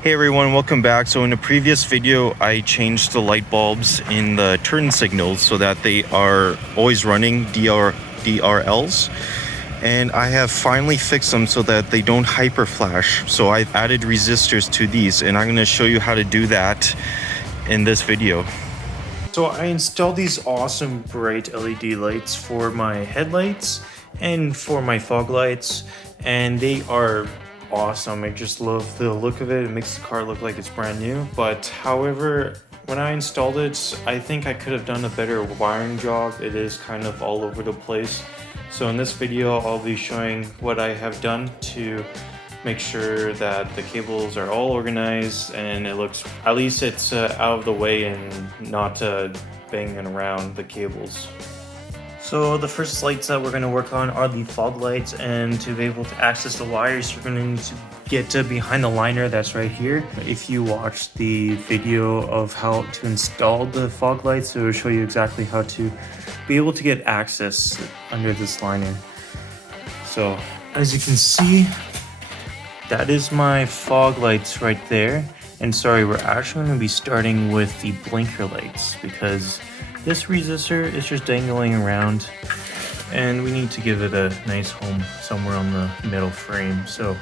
Hey everyone, welcome back. So in the previous video, I changed the light bulbs in the turn signals so that they are always running DRLs. And I have finally fixed them so that they don't hyper flash. So I've added resistors to these, and I'm going to show you how to do that in this video. So I installed these awesome bright LED lights for my headlights and for my fog lights, and they are awesome. I just love the look of it. It makes the car look like it's brand new. But however, when I installed it, I think I could have done a better wiring job. It is kind of all over the place. So in this video, I'll be showing what I have done to make sure that the cables are all organized and it looks, at least it's out of the way and not banging around the cables. So the first lights that we're going to work on are the fog lights, and to be able to access the wires, you're going to need to get behind the liner that's right here. If you watch the video of how to install the fog lights, it will show you exactly how to be able to get access under this liner. So as you can see, that is my fog lights right there. And sorry, we're actually going to be starting with the blinker lights because this resistor is just dangling around and we need to give it a nice home somewhere on the metal frame. So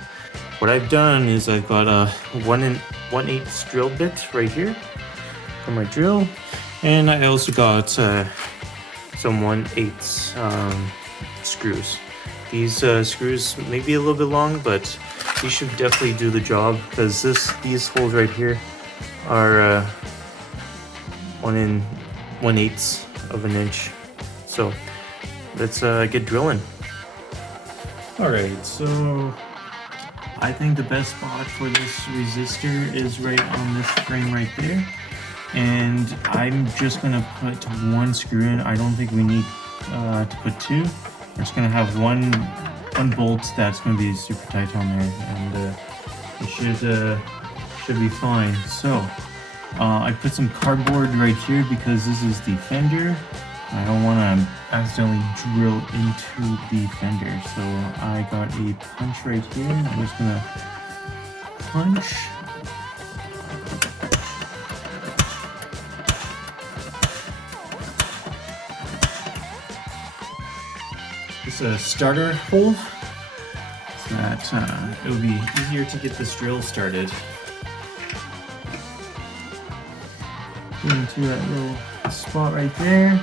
what I've done is I've got a 1/8 drill bit right here for my drill, and I also got some 1/8 screws. These screws may be a little bit long, but these should definitely do the job because these holes right here are 1/8 of an inch. So let's get drilling. Alright, so I think the best spot for this resistor is right on this frame right there. And I'm just gonna put one screw in. I don't think we need to put two. We're just gonna have one bolt that's gonna be super tight on there, and it should be fine. So I put some cardboard right here because this is the fender. I don't want to accidentally drill into the fender, so I got a punch right here. I'm just gonna punch. It's a starter hole so that it'll be easier to get this drill started. Get into that little spot right there.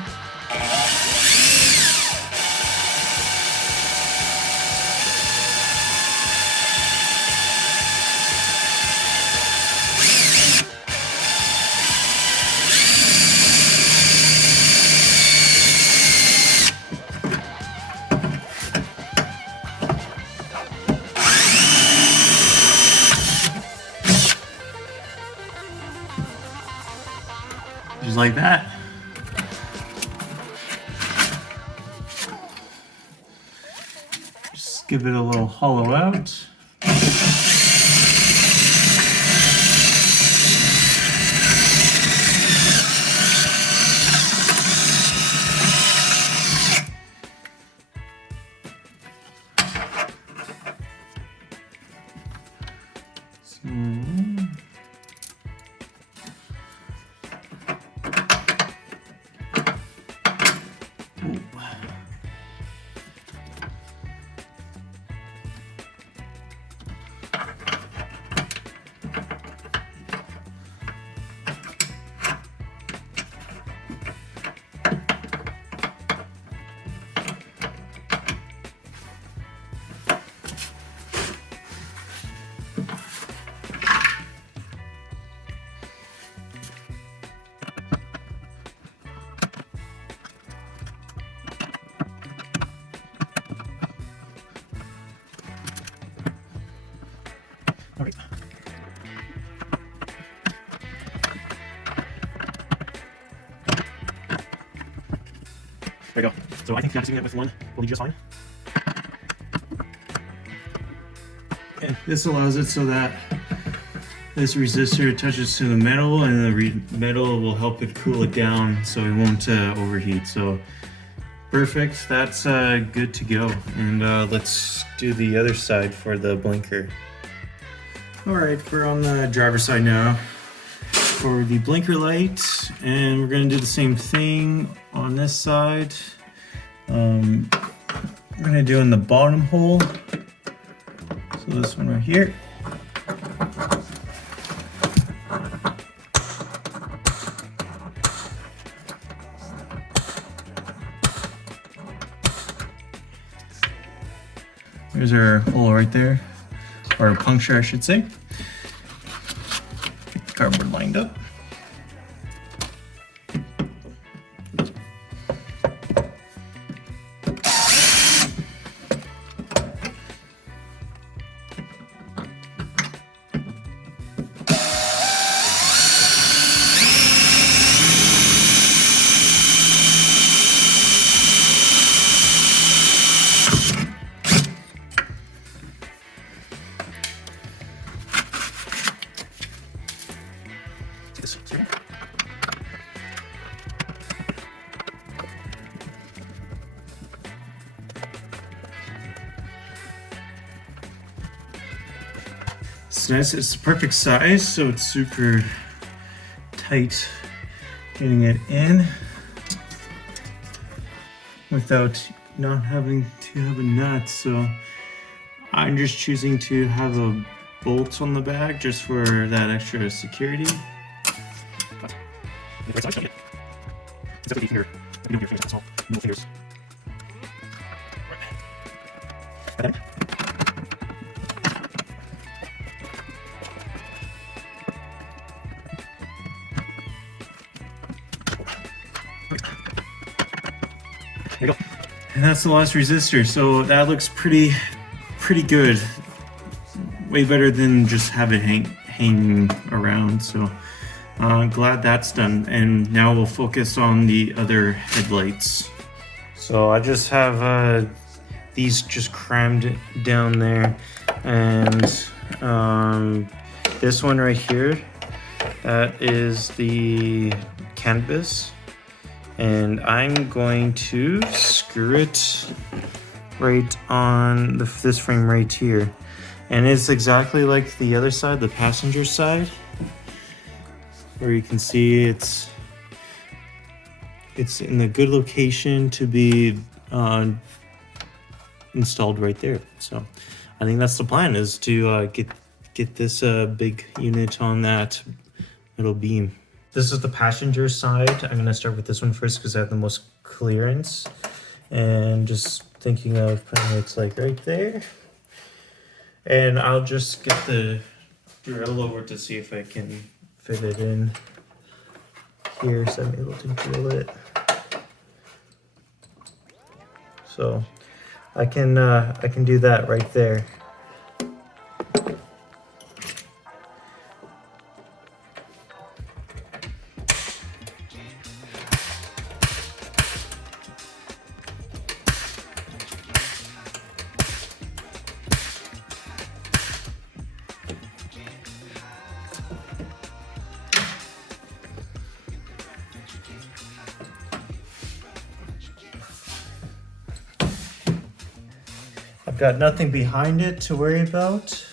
Just like that. Just give it a little hollow out. All right. There we go. So I think connecting it with one will be just fine. And this allows it so that this resistor touches to the metal, and the metal will help it cool it down so it won't overheat. So perfect, that's good to go. And let's do the other side for the blinker. Alright, we're on the driver's side now for the blinker light, and we're going to do the same thing on this side. We're going to do in the bottom hole, so this one right here. There's our hole right there, or puncture I should say. Get the cardboard lined up. It's nice, it's the perfect size, so it's super tight getting it in without not having to have a nut. So I'm just choosing to have a bolt on the back just for that extra security. There you go. And that's the last resistor, so that looks pretty good. Way better than just have it hanging around. So glad that's done, and now we'll focus on the other headlights. So I just have these just crammed down there, and this one right here, that is the Canbus, and I'm going to screw it right on this frame right here. And it's exactly like the other side, the passenger side, where you can see it's in a good location to be installed right there. So I think that's the plan, is to get this big unit on that middle beam. This is the passenger side. I'm gonna start with this one first because I have the most clearance, and just thinking of putting it like right there. And I'll just get the drill over to see if I can fit it in here, so I'm able to drill it. So I can do that right there. I've got nothing behind it to worry about.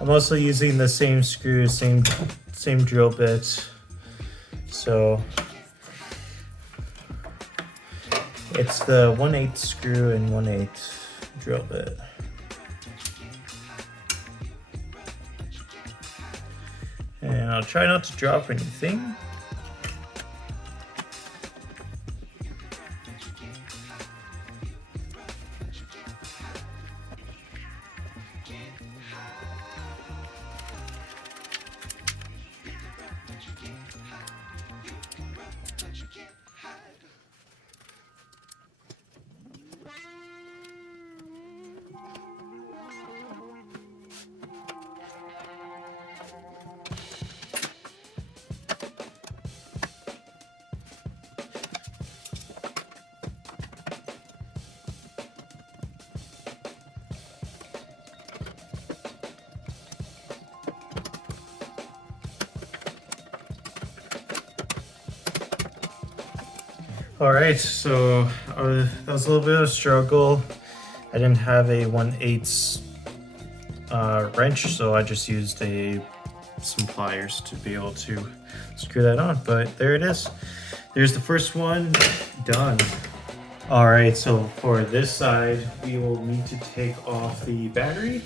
I'm also using the same screw, same drill bit. So it's the 1/8 screw and 1/8 drill bit. And I'll try not to drop anything. All right, so that was a little bit of a struggle. I didn't have a 1/8 wrench, so I just used some pliers to be able to screw that on. But there it is. There's the first one done. All right, so for this side, we will need to take off the battery.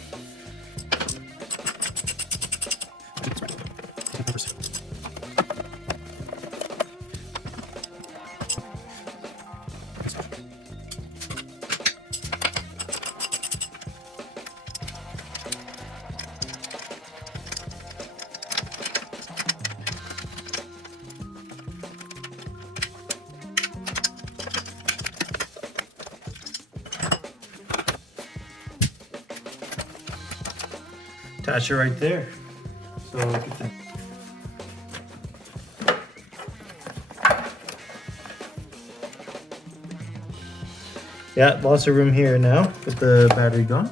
Attach it right there. So get the yeah, lots of room here now with the battery gone.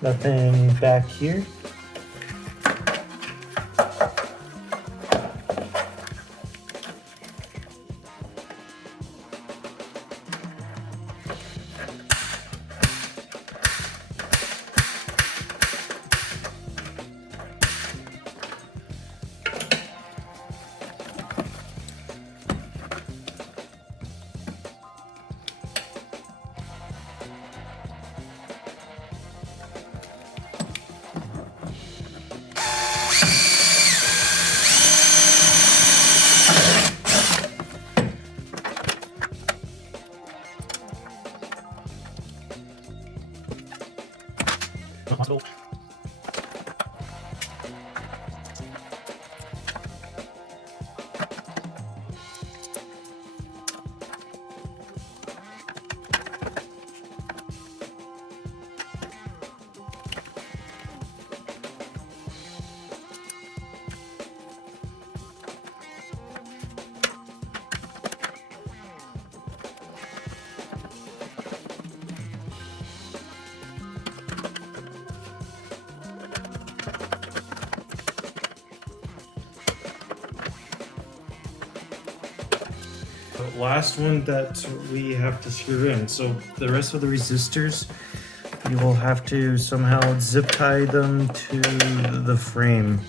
Nothing back here. The last one that we have to screw in. So the rest of the resistors, you will have to somehow zip tie them to the frame.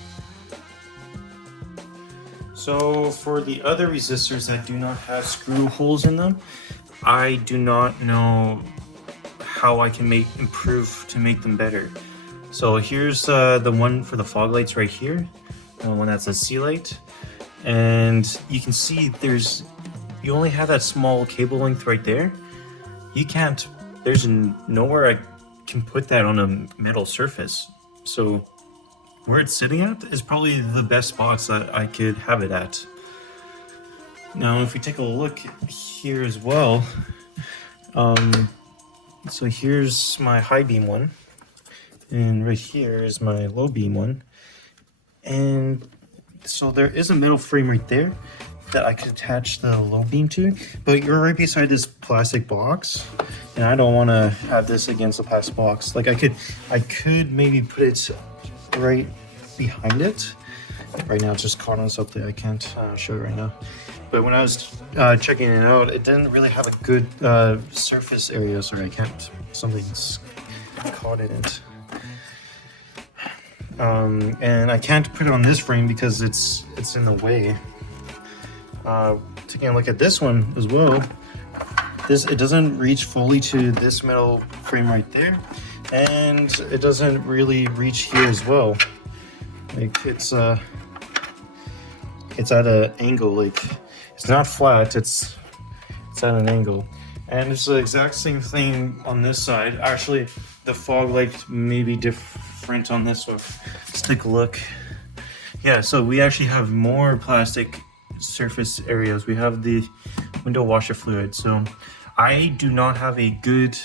So for the other resistors that do not have screw holes in them, I do not know how I can improve to make them better. So here's the one for the fog lights right here, the one that's a C light, and you can see you only have that small cable length right there. There's nowhere I can put that on a metal surface. So where it's sitting at is probably the best spots that I could have it at. Now, if we take a look here as well, so here's my high beam one, and right here is my low beam one. And so there is a metal frame right there that I could attach the low beam to, but you're right beside this plastic box, and I don't want to have this against the plastic box. Like I could maybe put it right behind it. Right now it's just caught on something. I can't show it right now. But when I was checking it out, it didn't really have a good surface area. Sorry, something's caught in it. And I can't put it on this frame because it's in the way. Taking a look at this one as well, it doesn't reach fully to this metal frame right there, and it doesn't really reach here as well. Like it's at an angle. Like it's not flat, it's at an angle. And it's the exact same thing on this side. Actually, the fog light may be different on this one. Let's take a look. Yeah, so we actually have more plastic surface areas. We have the window washer fluid. So I do not have a good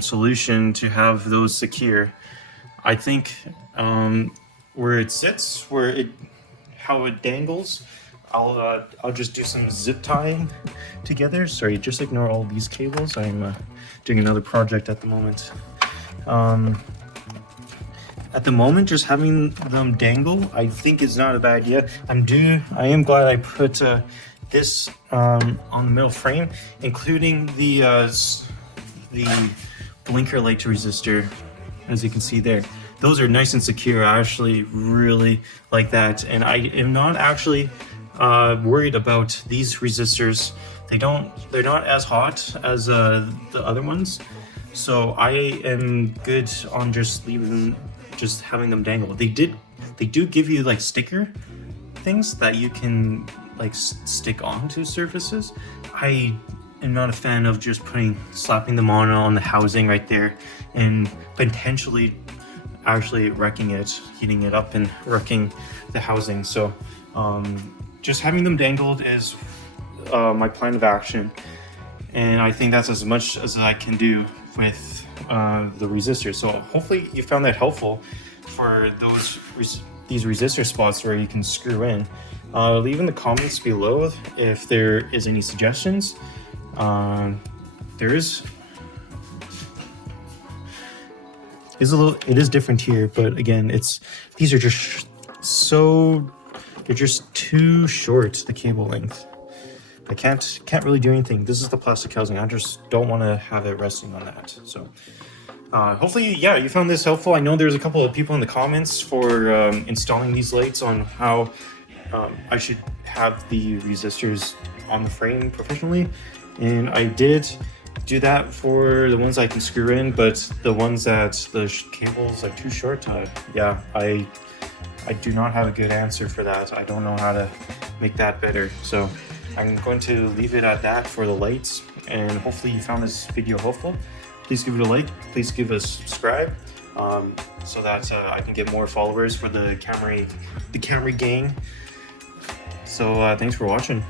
solution to have those secure. I think where it sits, how it dangles, I'll just do some zip tying together. Sorry, just ignore all these cables. I'm doing another project at the moment. at the moment, just having them dangle, I think is not a bad idea. I am glad I put this on the middle frame, including the blinker light resistor, as you can see there. Those are nice and secure. I actually really like that, and I am not actually worried about these resistors. They're not as hot as the other ones, so I am good on just having them dangle. They do give you like sticker things that you can like stick onto surfaces. I am not a fan of just slapping them on the housing right there and potentially actually wrecking it, heating it up and wrecking the housing. So just having them dangled is my plan of action, and I think that's as much as I can do with the resistor. So hopefully you found that helpful for these resistor spots where you can screw in. Leave in the comments below if there is any suggestions. It is different here, but again, these are just they're just too short, the cable length. I can't really do anything. This is the plastic housing. I just don't want to have it resting on that. So hopefully, yeah, you found this helpful. I know there's a couple of people in the comments for installing these lights on how I should have the resistors on the frame professionally, and I did do that for the ones I can screw in, but the ones that the cables are too short, yeah, I do not have a good answer for that. I don't know how to make that better. So I'm going to leave it at that for the lights, and hopefully you found this video helpful. Please give it a like, please give us a subscribe, so that I can get more followers for the Camry gang. So thanks for watching.